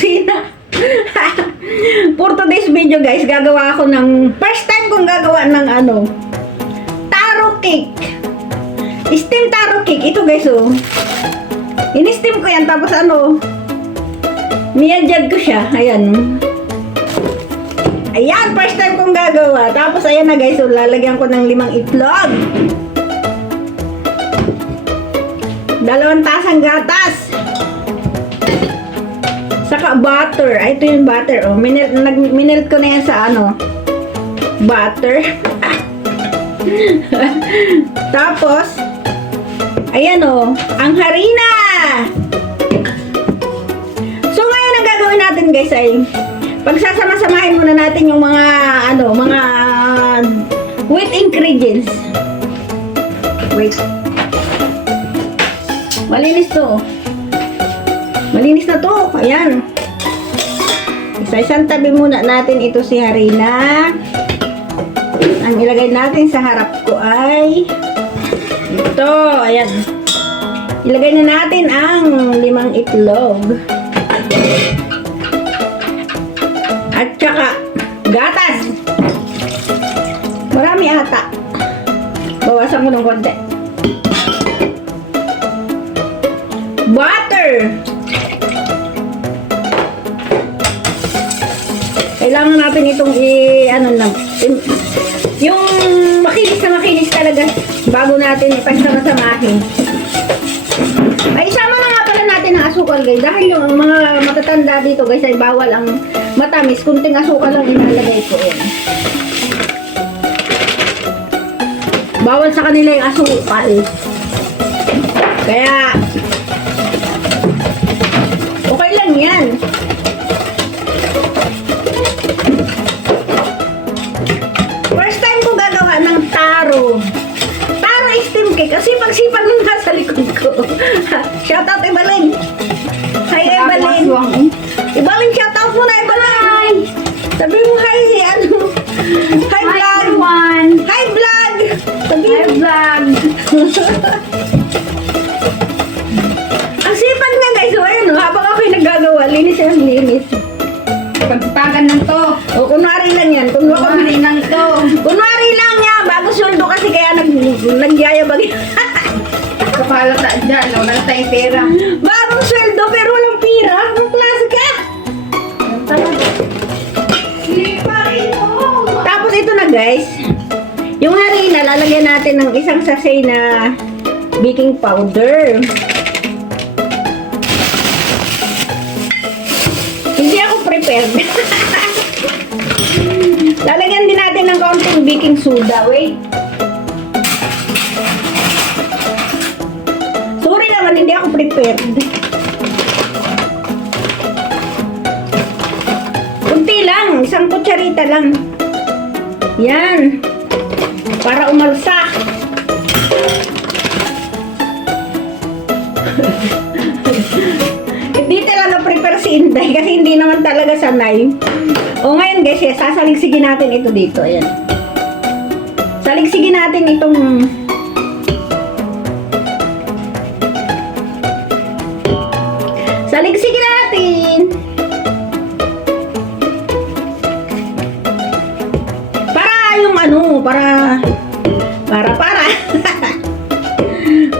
kusina. For today's video guys, gagawa ako ng first time kong gagawa ng taro cake. Steam taro cake. Ito guys, oh. In-steam ko yan, tapos niyadjad ko siya. Ayan. Ayan, first time kong gagawa. Tapos ayan na guys, so lalagyan ko ng 5 itlog. 2 tasang gatas. Saka butter. Ay, ito yung butter. Oh, minelt ko na yan sa butter. Tapos, ayan ang harina. So, ngayon ang gagawin natin guys ay pagsasama-samahin muna natin yung mga wet ingredients. Wait. Malinis to. Malinis na to. Ayan. Isa-isang tabi muna natin ito si harina. Ang ilagay natin sa harap ko ay ito. Ayan. Ilagay na natin ang 5 itlog. At saka, gatas. Marami ata. Bawasan ko ng konti. Butter. Kailangan natin itong yung makinis talaga bago natin ipagsama-samahin. Ay, isama na nga pala natin ang asukal guys. Dahil yung mga matatanda dito guys ay bawal ang matamis. Kunting asukal lang inalagay ko. Bawal sa kanila yung asukal. Kaya okay lang yan. First time ko gagawa ng taro steam cake. Kasi pagsipag nung nasa likod ko. Shoutout Ibaling. Hi Ibaling. Ibaling, shoutout muna Ibaling. Sabi mo hi, hi vlog. Hi vlog. Sabi hi vlog. Ang sipag nga guys. So ayun, habang ako'y naggagawa, linis yan, linis. Pagsipagan ng to. O, kunwari lang yan. Kunwari lang to. Kunwari lang niya. Bago sweldo kasi kaya nagyayabag. Kapalata dyan. Wala na tayong pera. Bagong sweldo pero walang pira. Anong klase ka? Tapos ito na guys. Yung harina, lalagyan natin ng 1 sachet na baking powder. Hindi ako prepared. Lalagyan din natin ng kaunting baking soda. Wait. Sorry naman, hindi ako prepared. Kunti lang. 1 kutsarita lang. Yan. Para umalsa. Hindi talaga prepare si Inday kasi hindi naman talaga sanay. O ngayon guys, sasaligsigin natin ito dito. Ayan. Saligsigin natin itong saligsigin natin. Para yung para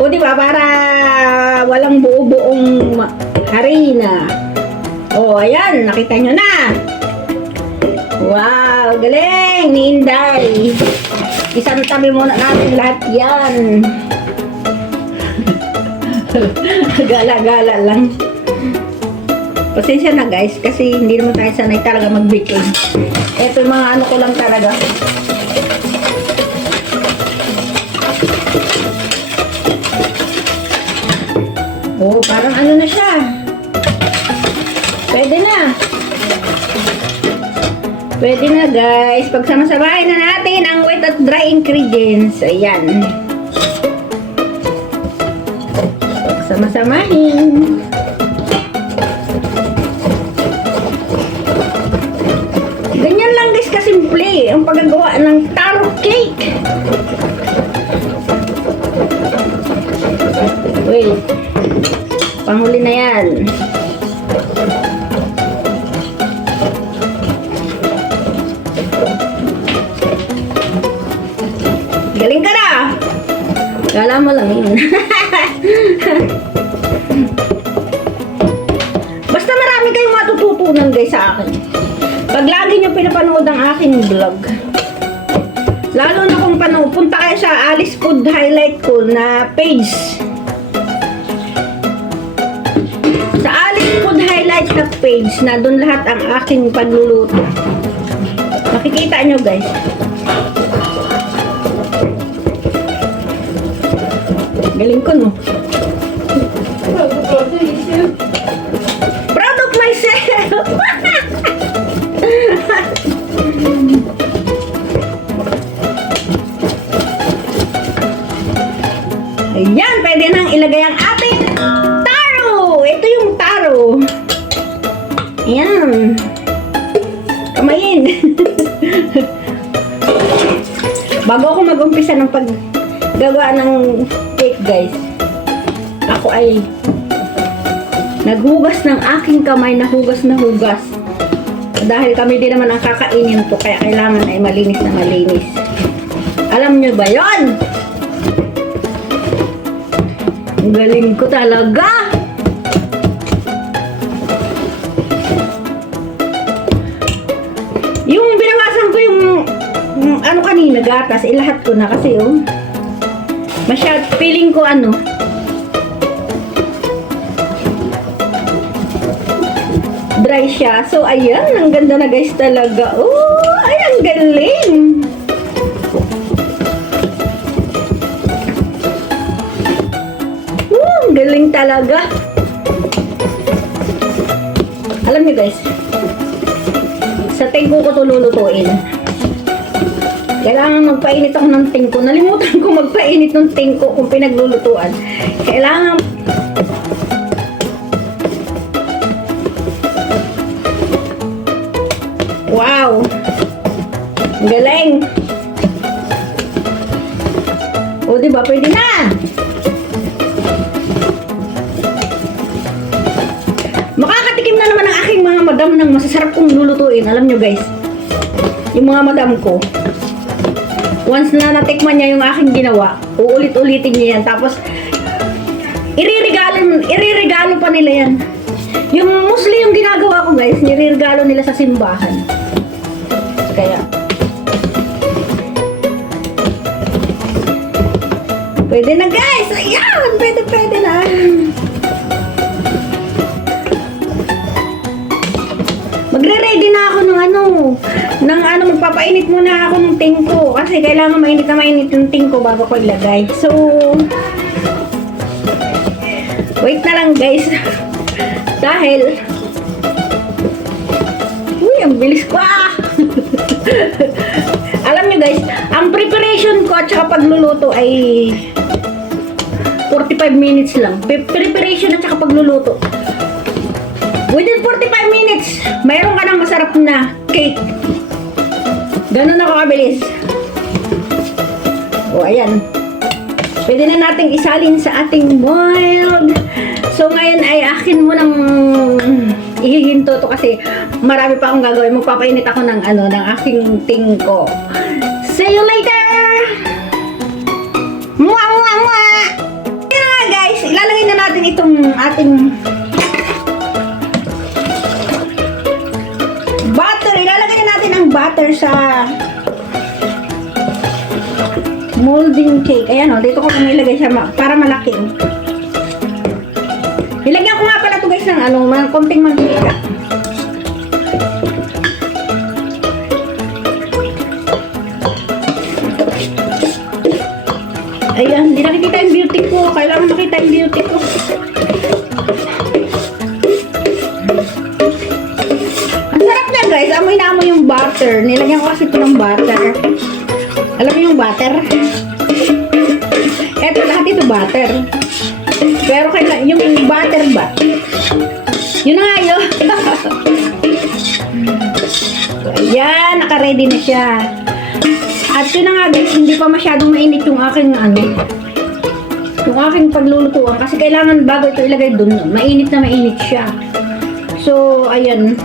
o diba, para walang buo-buong harina. O, ayan, nakita nyo na. Wow, galing ni Inday. Isang tabi muna natin lahat yan. Gala-gala lang. Pasensya na guys, kasi hindi naman tayo sanay talaga mag-baking. Ito yung mga ko lang talaga. Oh, parang na siya. Pwede na. Pwede na guys. Pagsama-samahin na natin ang wet at dry ingredients. Ayan. Pagsama-samahin. Ganyan lang guys kasimple ang paggagawa ng taro cake. Wait. Panghuli na yan. Kala mo lang yun. Basta marami kayong matututunan guys sa akin. Pag lagi nyo pinapanood ang aking vlog. Lalo na kung punta kayo sa Alice Food Highlight ko na page. Sa Alice Food Highlight na page, na doon lahat ang aking pagluluto. Makikita nyo guys. Galing ko, no? Proud of myself! Ayan, pwede nang ilagay ang ating taro! Ito yung taro. Ayan. Kamayin. Bago ako mag-umpisa ng paggagawa ng cake, guys, ako ay naghugas ng aking kamay na hugas na hugas. Dahil kami din naman ang kakainin to, kaya kailangan ay malinis na malinis. Alam nyo ba yon? Ang galing ko talaga! Yung binawasan ko yung ano kanina, gatas, ilahat ko na kasi feeling ko dry siya. So, ayan, ang ganda na guys talaga. Oh, ay, ang galing! Ang galing talaga. Alam niyo guys, sa tingko ko ito lulutuin. Kailangan magpainit ako ng tingko. Nalimutan ko magpainit ng tingko kung pinaglulutuan. Kailangan wow! Ang galing! O, diba? Pwede na! Makakatikim na naman ang aking mga madam ng masasarap kong lulutuin. Alam nyo guys, yung mga madam ko, once na natikman niya yung aking ginawa, uulit-ulitin niya yan. Tapos, iririgalo pa nila yan. Yung mostly yung ginagawa ko guys, niririgalo nila sa simbahan. Kaya, pwede na guys! Ayan! Pwede na! Magre-ready na ako ng magpapainit muna ako ng tingko. Kasi kailangan mainit na mainit yung tingko bago ko ilagay. So, wait na lang guys. Dahil, uy, ang bilis ko Alam nyo guys, ang preparation ko at saka pagluluto ay 45 minutes lang. Preparation at saka pagluluto. Within 45 minutes, mayroon ka ng masarap na cake. Ganun ako kabilis. O, ayan. Pwede na nating isalin sa ating mold. So, ngayon ay akin mo nang ihihinto to kasi marami pa akong gagawin. Magpapainit ako ng ng aking tingko. See you later! Mua, mua, mua! Yan nga guys, ilalagay na natin itong ating butter. Ilalagay na natin ang butter sa molding cake. Ayan dito ko nilagay siya para malaki. Ilagyan ko nga pala ito guys ng konting mantika. Ayan, hindi nakikita yung beauty ko. Kailangan makita yung beauty ko. Ang sarap na guys. Amoy na amoy yung butter. Nilagyan ko kasi ito ng butter. Alam mo yung butter? Eto, lahat ito butter. Pero kailangan yung butter ba? Yun na nga yun. Ayan, naka-ready na siya. At yun na nga guys, hindi pa masyadong mainit yung aking yung aking paglulutuan. Kasi kailangan bago ito ilagay dun, mainit na mainit siya. So, ayan.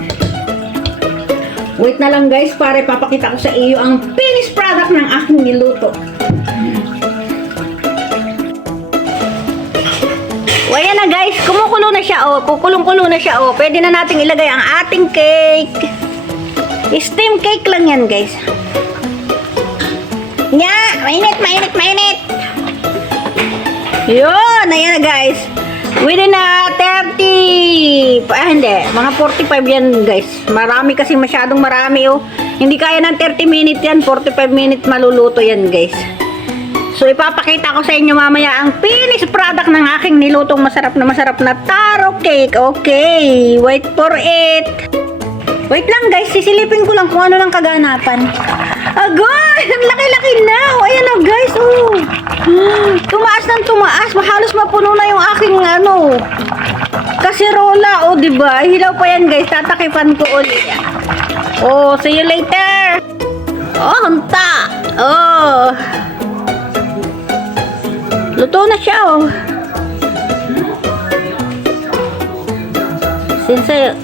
Wait na lang guys, para ipapakita ko sa iyo ang finished product ng aking niluto. O, ayan na guys, kumukulo na siya, oh. Kukulong-kulo na siya, oh. Pwede na nating ilagay ang ating cake. Steam cake lang yan, guys. Nya, mainit, mainit, mainit. Yun, ayan na guys. Within na 30. Hindi, mga 45 yan, guys. Marami kasi, masyadong marami, oh. Hindi kaya ng 30 minutes yan, 45 minutes maluluto yan, guys. So, ipapakita ko sa inyo mamaya ang finished product ng aking nilutong masarap na taro cake. Okay, wait for it. Wait lang guys, sisilipin ko lang kung ano lang kaganapan. Agay, ang laki-laki na. Oh, ayan na guys, oh. Tumaas ng tumaas. Halos mapuno na yung aking kasirola. Oh, diba? Hilaw pa yan guys. Tatakipan ko ulit. Oh, see you later. Oh, hanta. Oh. Luto na siya, oh. Since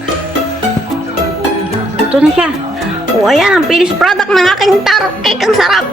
luto na siya. Oh, ayan ang finished product ng aking taro cake. Ang sarap.